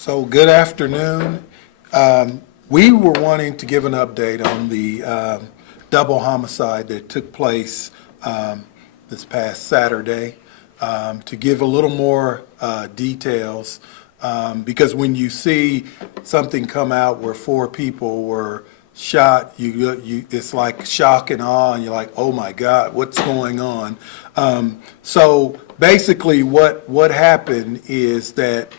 So good afternoon. We were wanting to give an update on the double homicide that took place this past Saturday, to give a little more details, because when you see something come out where 4 people were shot, it's like shock and awe, and you're like, oh my God, what's going on? So basically what happened is that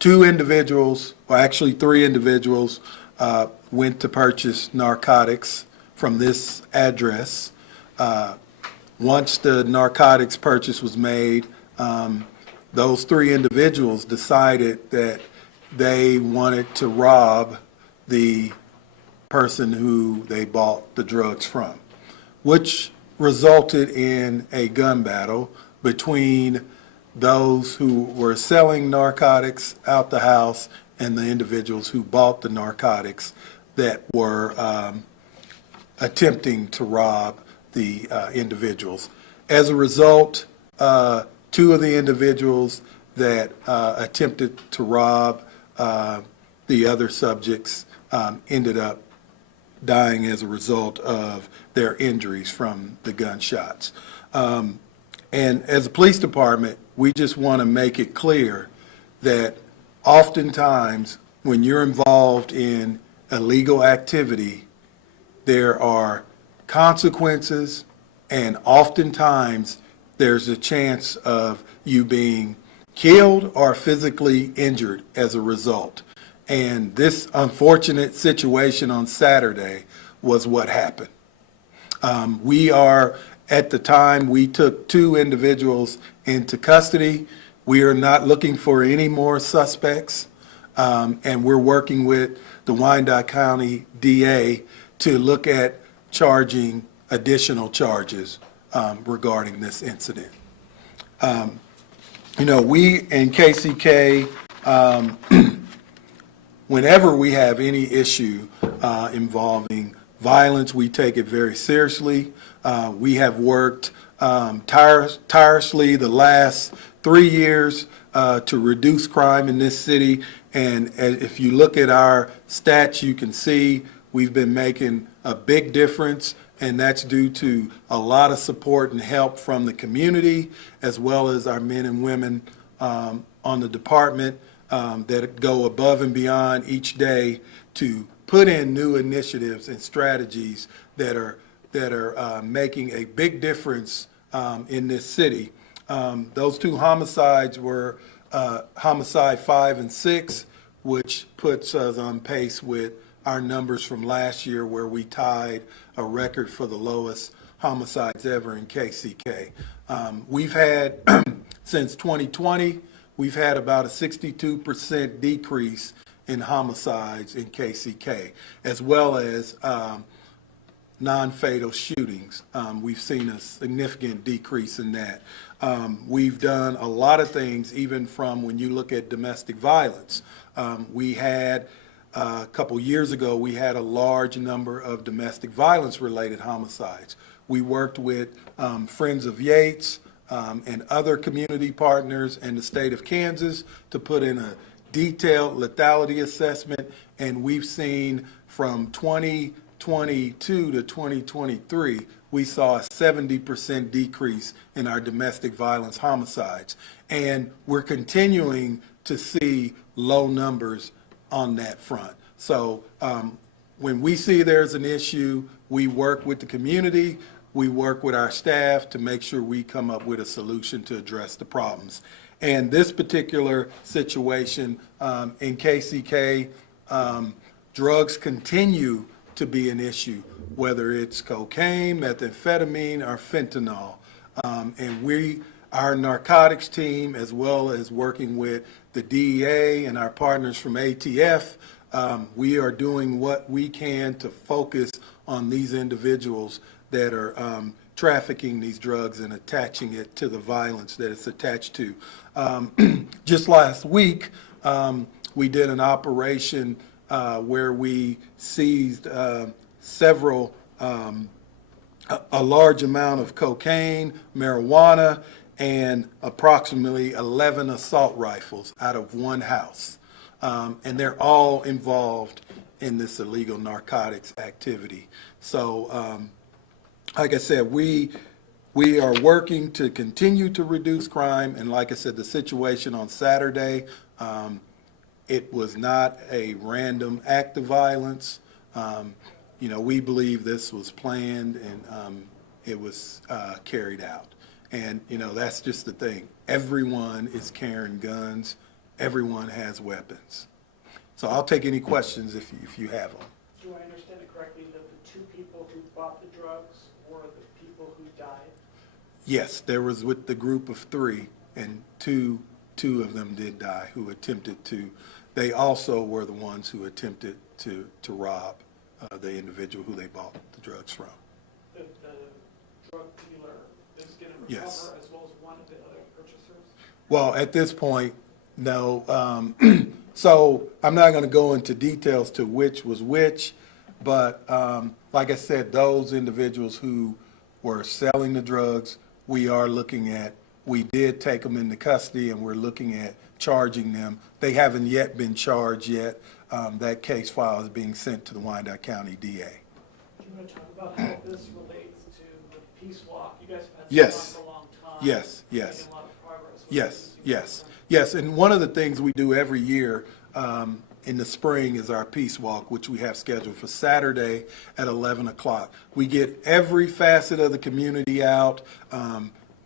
2 individuals, well actually 3 individuals, went to purchase narcotics from this address. Once the narcotics purchase was made, those 3 individuals decided that they wanted to rob the person who they bought the drugs from, which resulted in a gun battle between those who were selling narcotics out the house and the individuals who bought the narcotics that were attempting to rob the individuals. As a result, 2 of the individuals that attempted to rob the other subjects ended up dying as a result of their injuries from the gunshots. And as a police department, we just want to make it clear that oftentimes when you're involved in illegal activity, there are consequences, and oftentimes there's a chance of you being killed or physically injured as a result. And this unfortunate situation on Saturday was what happened. At the time, we took 2 individuals into custody. We are not looking for any more suspects, and we're working with the Wyandotte County DA to look at charging additional charges regarding this incident. We in KCK, whenever we have any issue involving violence, we take it very seriously. We have worked tirelessly the last 3 years to reduce crime in this city. And if you look at our stats, you can see we've been making a big difference, and that's due to a lot of support and help from the community, as well as our men and women on the department that go above and beyond each day to put in new initiatives and strategies that are making a big difference in this city. Those 2 homicides were homicide 5 and 6, which puts us on pace with our numbers from last year, where we tied a record for the lowest homicides ever in KCK. We've had, since 2020, we've had about a 62% decrease in homicides in KCK, as well as non-fatal shootings. We've seen a significant decrease in that. We've done a lot of things, even from when you look at domestic violence. We had, a couple years ago, we had a large number of domestic violence related homicides. We worked with Friends of Yates and other community partners in the state of Kansas to put in a detailed lethality assessment, and we've seen from 2022 to 2023, we saw a 70% decrease in our domestic violence homicides. And we're continuing to see low numbers on that front. So when we see there's an issue, we work with the community, we work with our staff to make sure we come up with a solution to address the problems. And this particular situation in KCK, drugs continue to be an issue, whether it's cocaine, methamphetamine, or fentanyl. And our narcotics team, as well as working with the DEA and our partners from ATF, we are doing what we can to focus on these individuals that are trafficking these drugs and attaching it to the violence that it's attached to. Just last week, we did an operation where we seized a large amount of cocaine, marijuana, and approximately 11 assault rifles out of one house. And they're all involved in this illegal narcotics activity. So, like I said, we are working to continue to reduce crime, and like I said, the situation on Saturday, it was not a random act of violence. We believe this was planned and it was carried out. And, that's just the thing. Everyone is carrying guns. Everyone has weapons. So I'll take any questions if you have them. Do I understand it correctly that the two people who bought the drugs were the people who died? Yes, there was with the group of three, and two of them did die who attempted to. They also were the ones who attempted to rob the individual who they bought the drugs from. The drug dealer is going to recover Yes. as well as one of the other purchasers? Well, at this point, no. So I'm not going to go into details to which was which, but like I said, those individuals who were selling the drugs, we did take them into custody, and we're looking at charging them. They haven't yet been charged yet. That case file is being sent to the Wyandotte County DA. Do you want to talk about how this relates to the peace walk? You guys have had Yes. this on for a long time. Yes. Making a lot of progress with Yes, this. yes. And one of the things we do every year in the spring is our peace walk, which we have scheduled for Saturday at 11 o'clock. We get every facet of the community out.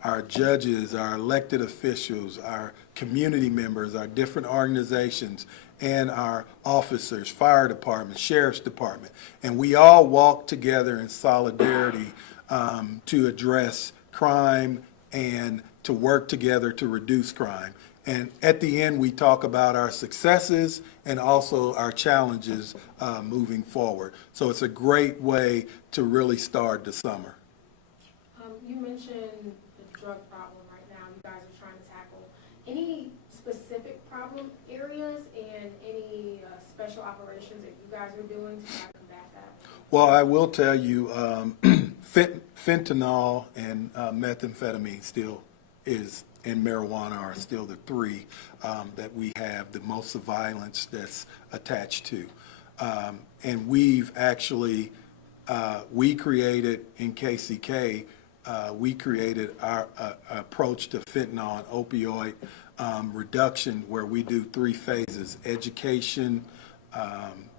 Our judges, our elected officials, our community members, our different organizations, and our officers, fire department, sheriff's department. And we all walk together in solidarity to address crime and to work together to reduce crime. And at the end, we talk about our successes and also our challenges moving forward. So it's a great way to really start the summer. You mentioned the drug problem right now you guys are trying to tackle. Any specific problem areas and any special operations that you guys are doing to try to combat that? Well, I will tell you, fentanyl and methamphetamine still is, and marijuana are still the three that we have the most of violence that's attached to. And we've actually, we created in KCK, we created our approach to fentanyl and opioid reduction, where we do three phases: education,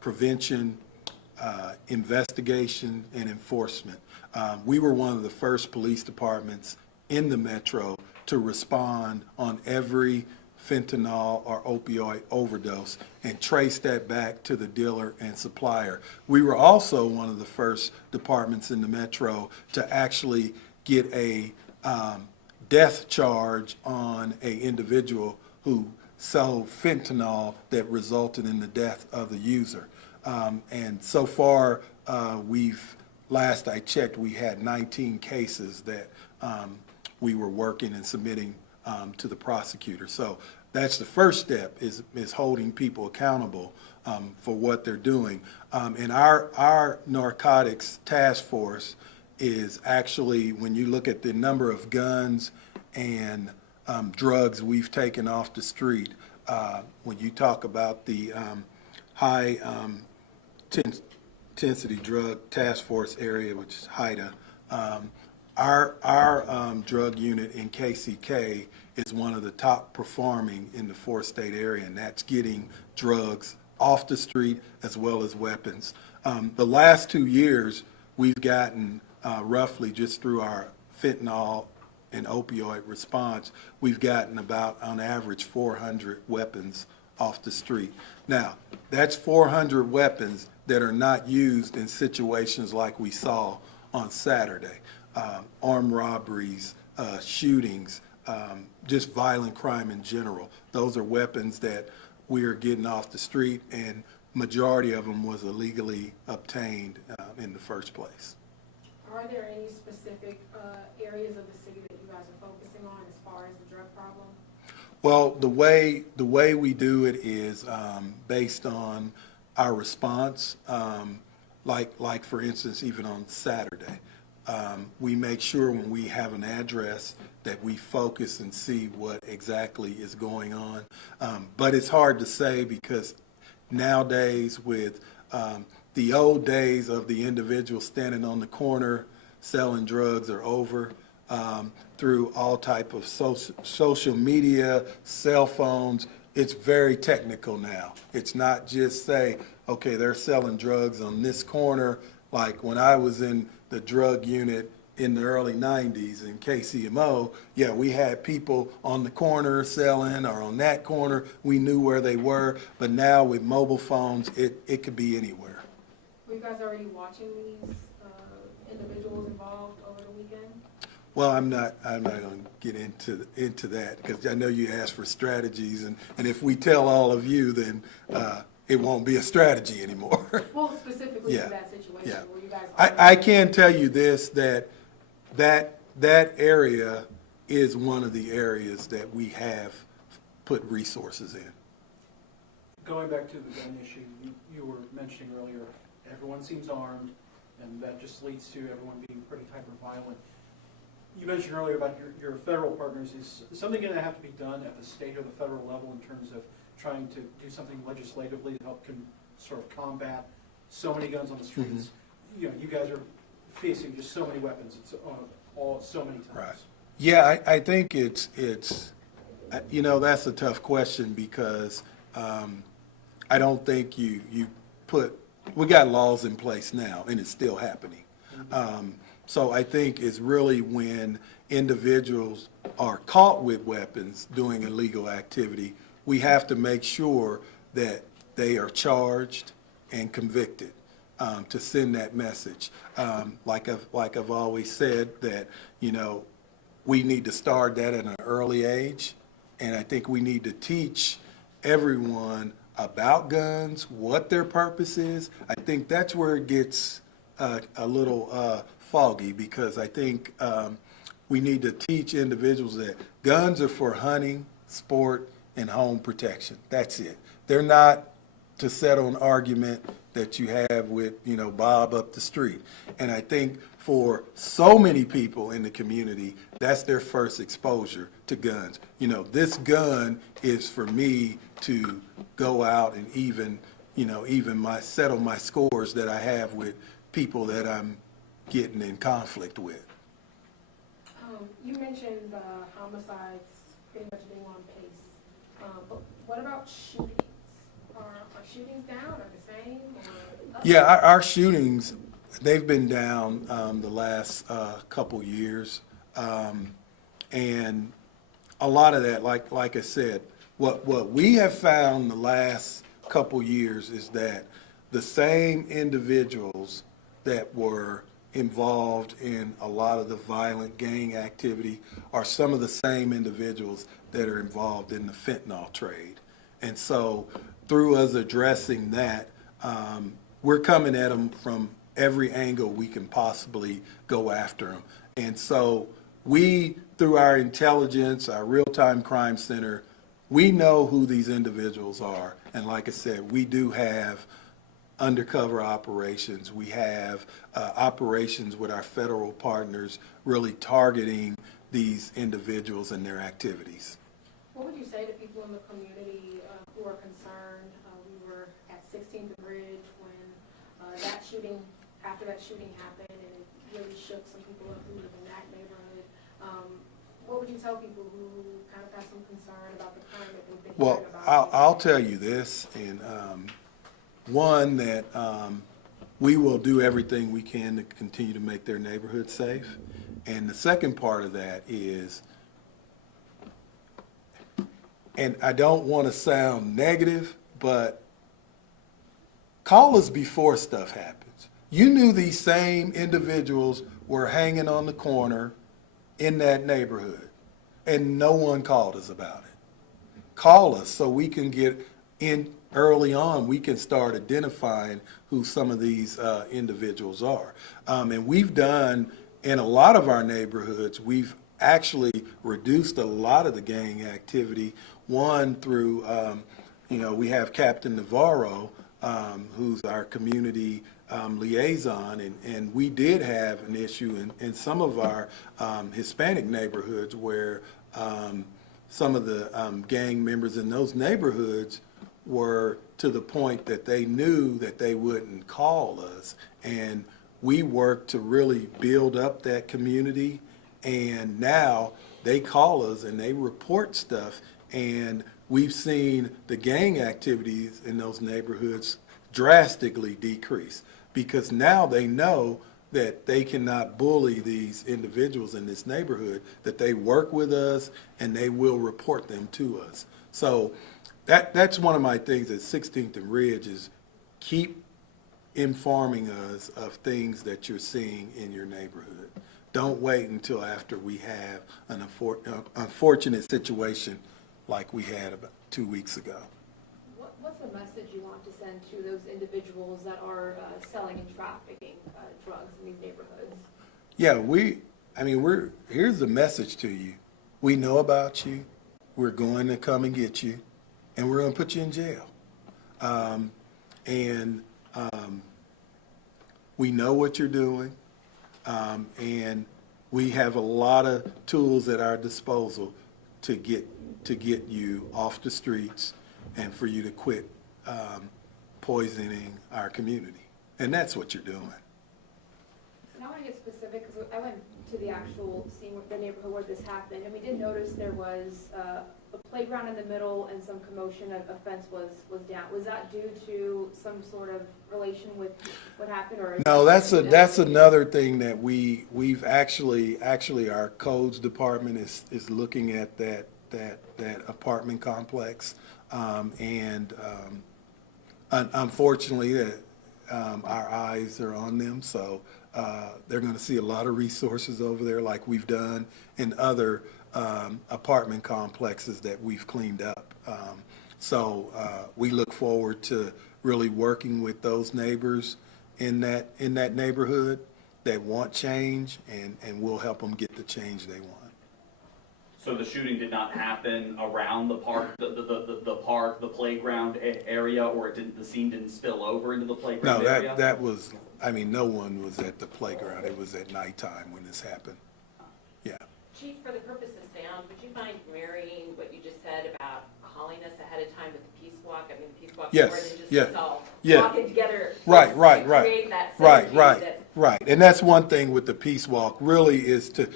prevention, investigation, and enforcement. We were one of the first police departments in the metro to respond on every fentanyl or opioid overdose and trace that back to the dealer and supplier. We were also one of the first departments in the metro to actually get a death charge on an individual who sold fentanyl that resulted in the death of the user. And so far, last I checked, we had 19 cases that we were working and submitting to the prosecutor. So that's the first step, is holding people accountable for what they're doing. And our narcotics task force is actually, when you look at the number of guns and drugs we've taken off the street, when you talk about the high intensity drug task force area, which is HIDTA, our drug unit in KCK is one of the top performing in the four-state area, and that's getting drugs off the street as well as weapons. The last 2 years, we've gotten roughly, just through our fentanyl and opioid response, we've gotten about, on average, 400 weapons off the street. Now, that's 400 weapons that are not used in situations like we saw on Saturday. Armed robberies, shootings, just violent crime in general. Those are weapons that we are getting off the street, and majority of them was illegally obtained in the first place. Are there any specific areas of the city that you guys are focusing on as far as the drug problem? Well, the way we do it is based on our response. Like for instance, even on Saturday, we make sure when we have an address that we focus and see what exactly is going on. But it's hard to say because nowadays with the old days of the individual standing on the corner selling drugs are over. Through all type of social media, cell phones, it's very technical now. It's not just say, okay, they're selling drugs on this corner. Like when I was in the drug unit in the early 90s in KCMO, yeah, we had people on the corner selling or on that corner. We knew where they were. But now with mobile phones, it could be anywhere. Were you guys already watching these individuals involved over the weekend? Well, I'm not going to get into that because I know you asked for strategies, and if we tell all of you, then it won't be a strategy anymore. Well, specifically Yeah. to that situation, Yeah. were you guys? I can tell you this, that area is one of the areas that we have put resources in. Going back to the gun issue, you were mentioning earlier, everyone seems armed, and that just leads to everyone being pretty hyper-violent. You mentioned earlier about your federal partners. Is something going to have to be done at the state or the federal level in terms of trying to do something legislatively to help sort of combat so many guns on the streets? You know, you guys are facing just so many weapons. It's so many times. Right. Yeah, I think it's that's a tough question because I don't think we got laws in place now and it's still happening. So I think it's really when individuals are caught with weapons doing illegal activity, we have to make sure that they are charged and convicted to send that message. Like I've always said that, we need to start that at an early age. And I think we need to teach everyone about guns, what their purpose is. I think that's where it gets a little foggy because I think we need to teach individuals that guns are for hunting, sport, and home protection. That's it. They're not to settle an argument that you have with, Bob up the street. And I think for so many people in the community, that's their first exposure to guns. This gun is for me to go out and even settle my scores that I have with people that I'm getting in conflict with. You mentioned homicides pretty much being on pace, but what about shootings? Are shootings down or the same? Or up? Yeah, our shootings, they've been down the last couple years. And a lot of that, like I said, what we have found the last couple years is that the same individuals that were involved in a lot of the violent gang activity are some of the same individuals that are involved in the fentanyl trade. And so through us addressing that, we're coming at them from every angle we can possibly go after them. And so we, through our intelligence, our real-time crime center, we know who these individuals are. And like I said, we do have undercover operations. We have operations with our federal partners really targeting these individuals and their activities. What would you say to people in the community who are concerned? We were at 16th Bridge when after that shooting happened, and it really shook some people up who live in that neighborhood. What would you tell people who kind of have some concern about the crime that they've been hearing about? Well, I'll tell you this, and one, that we will do everything we can to continue to make their neighborhood safe. And the second part of that is, and I don't want to sound negative, but call us before stuff happens. You knew these same individuals were hanging on the corner in that neighborhood, and no one called us about it. Call us so we can get in early on. We can start identifying who some of these individuals are. And we've done, in a lot of our neighborhoods, we've actually reduced a lot of the gang activity. One, through, we have Captain Navarro, who's our community liaison, and we did have an issue in some of our Hispanic neighborhoods where some of the gang members in those neighborhoods were to the point that they knew that they wouldn't call us. And we worked to really build up that community. And now they call us and they report stuff. And we've seen the gang activities in those neighborhoods drastically decrease because now they know that they cannot bully these individuals in this neighborhood, that they work with us and they will report them to us. So that's one of my things at 16th and Ridge is keep informing us of things that you're seeing in your neighborhood. Don't wait until after we have an unfortunate situation like we had about 2 weeks ago. What's the message you want to send to those individuals that are selling and trafficking drugs in these neighborhoods? Yeah, here's the message to you. We know about you. We're going to come and get you, and we're going to put you in jail. We know what you're doing, and we have a lot of tools at our disposal to get you off the streets and for you to quit poisoning our community. And that's what you're doing. And I want to get specific because I went to the actual scene, the neighborhood where this happened, and we did notice there was a playground in the middle and some commotion. A fence was down. Was that due to some sort of relation with what happened, or? No, that's another thing that we've actually our codes department is looking at that apartment complex, unfortunately our eyes are on them, so they're going to see a lot of resources over there like we've done in other apartment complexes that we've cleaned up. So we look forward to really working with those neighbors in that neighborhood that want change, and we'll help them get the change they want. So the shooting did not happen around the park, the park, the playground area, or the scene didn't spill over into the playground area? No, that was, no one was at the playground. It was at nighttime when this happened. Yeah. Chief, for the purpose of sound, would you mind marrying what you just said about calling us ahead of time with the peace walk? I mean, the peace walk is more than just us all walking together. Right. To create that synergy Right. And that's one thing with the peace walk really is to,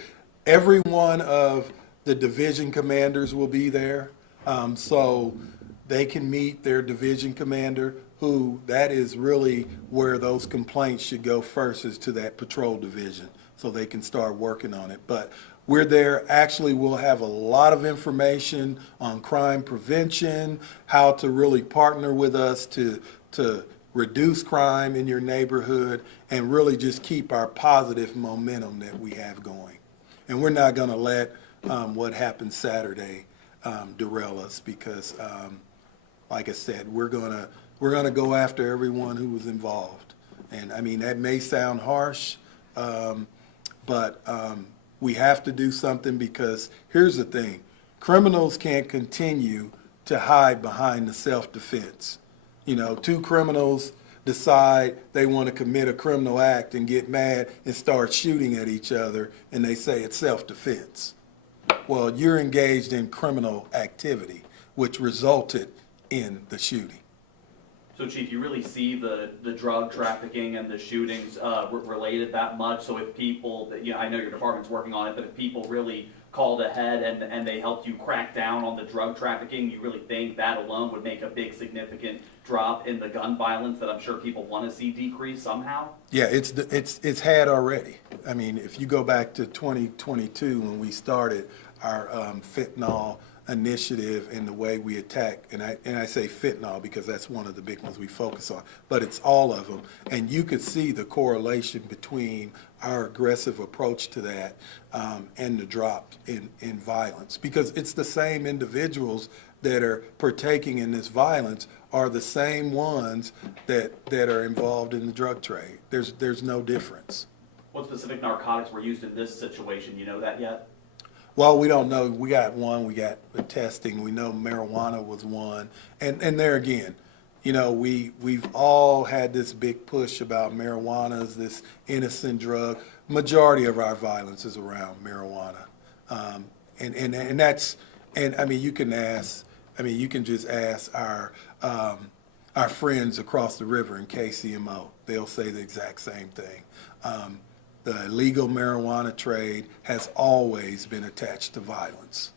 every one of the division commanders will be there. So they can meet their division commander, who that is really where those complaints should go first, is to that patrol division, so they can start working on it. But we're there. Actually, we'll have a lot of information on crime prevention, how to really partner with us to reduce crime in your neighborhood, and really just keep our positive momentum that we have going. And we're not going to let what happened Saturday derail us, because, like I said, we're gonna go after everyone who was involved. And that may sound harsh, but we have to do something, because here's the thing: criminals can't continue to hide behind the self-defense. Two criminals decide they want to commit a criminal act and get mad and start shooting at each other, and they say it's self-defense. Well, you're engaged in criminal activity, which resulted in the shooting. So, Chief, you really see the drug trafficking and the shootings related that much? So if people, I know your department's working on it, but if people really called ahead and they helped you crack down on the drug trafficking, you really think that alone would make a big significant drop in the gun violence that I'm sure people want to see decrease somehow? Yeah, it's had already. If you go back to 2022 when we started our fentanyl initiative and the way we attack, and I say fentanyl because that's one of the big ones we focus on, but it's all of them. And you could see the correlation between our aggressive approach to that and the drop in violence, because it's the same individuals that are partaking in this violence are the same ones that are involved in the drug trade. There's no difference. What specific narcotics were used in this situation? You know that yet? Well, we don't know. We got the testing. We know marijuana was one. And there again, you know, we've all had this big push about marijuana as this innocent drug. Majority of our violence is around marijuana. And that's, and I mean, you can just ask our friends across the river in KCMO. They'll say the exact same thing. The illegal marijuana trade has always been attached to violence.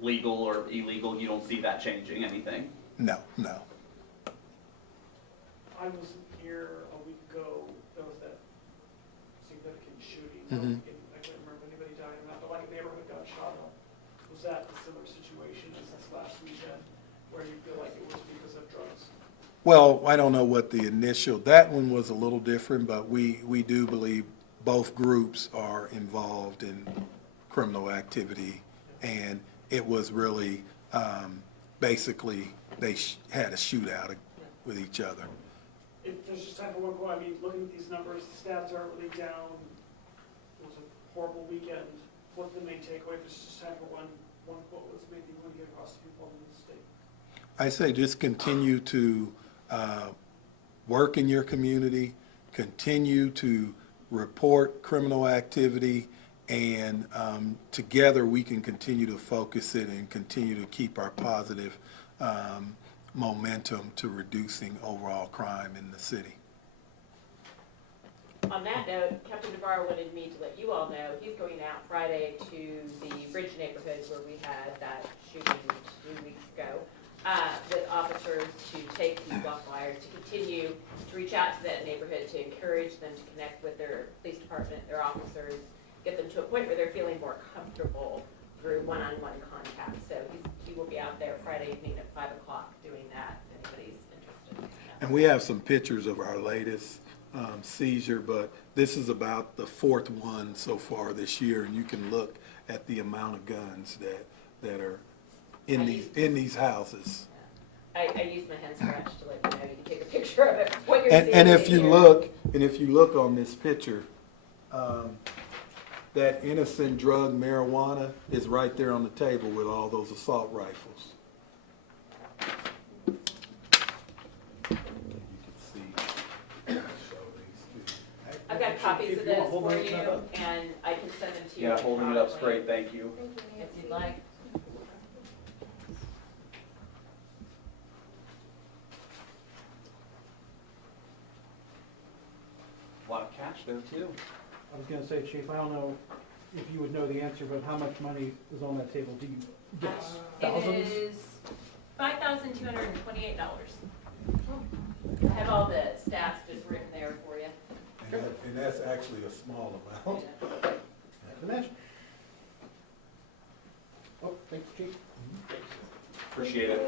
Legal or illegal, you don't see that changing anything? No, no. I wasn't here a week ago, there was that significant shooting. Mhm. I can't remember if anybody died or not, but like a neighborhood got shot up. Was that a similar situation as this last weekend, where you feel like it was because of drugs? Well, I don't know what the initial, that one was a little different, but we do believe both groups are involved in criminal activity. And it was really, basically, they had a shootout with each other. If there's just time for one more, I mean, looking at these numbers, the stats aren't really down. It was a horrible weekend. What's the main takeaway? If there's just time for one quote, what's the main thing you want to get across to people in the state? I say just continue to work in your community, continue to report criminal activity, and together we can continue to focus it and continue to keep our positive momentum to reducing overall crime in the city. On that note, Captain DeVar wanted me to let you all know, he's going out Friday to the Bridge neighborhoods where we had that shooting 2 weeks ago, with officers to take these block flyers, to continue to reach out to that neighborhood, to encourage them to connect with their police department, their officers, get them to a point where they're feeling more comfortable through one-on-one contact. So he will be out there Friday evening at 5 o'clock doing that, if anybody's interested. And we have some pictures of our latest seizure, but this is about the fourth one so far this year, and you can look at the amount of guns that are in these houses. I used my hand scratch to let you know, you can take a picture of it, what you're seeing. And if you here. look on this picture, that innocent drug marijuana is right there on the table with all those assault rifles. You can see. I've got copies of this for you, and I can send them to you. Yeah, holding it up's great, thank you. Thank you, If Nancy. you'd like. A lot of cash there too. I was gonna say, Chief, I don't know if you would know the answer, but how much money is on that table? Do you guess? Thousands? It is $5,228. I have all the stats just written there for you. And that's actually a small amount. I can imagine. Oh, thank you, Chief. Appreciate it.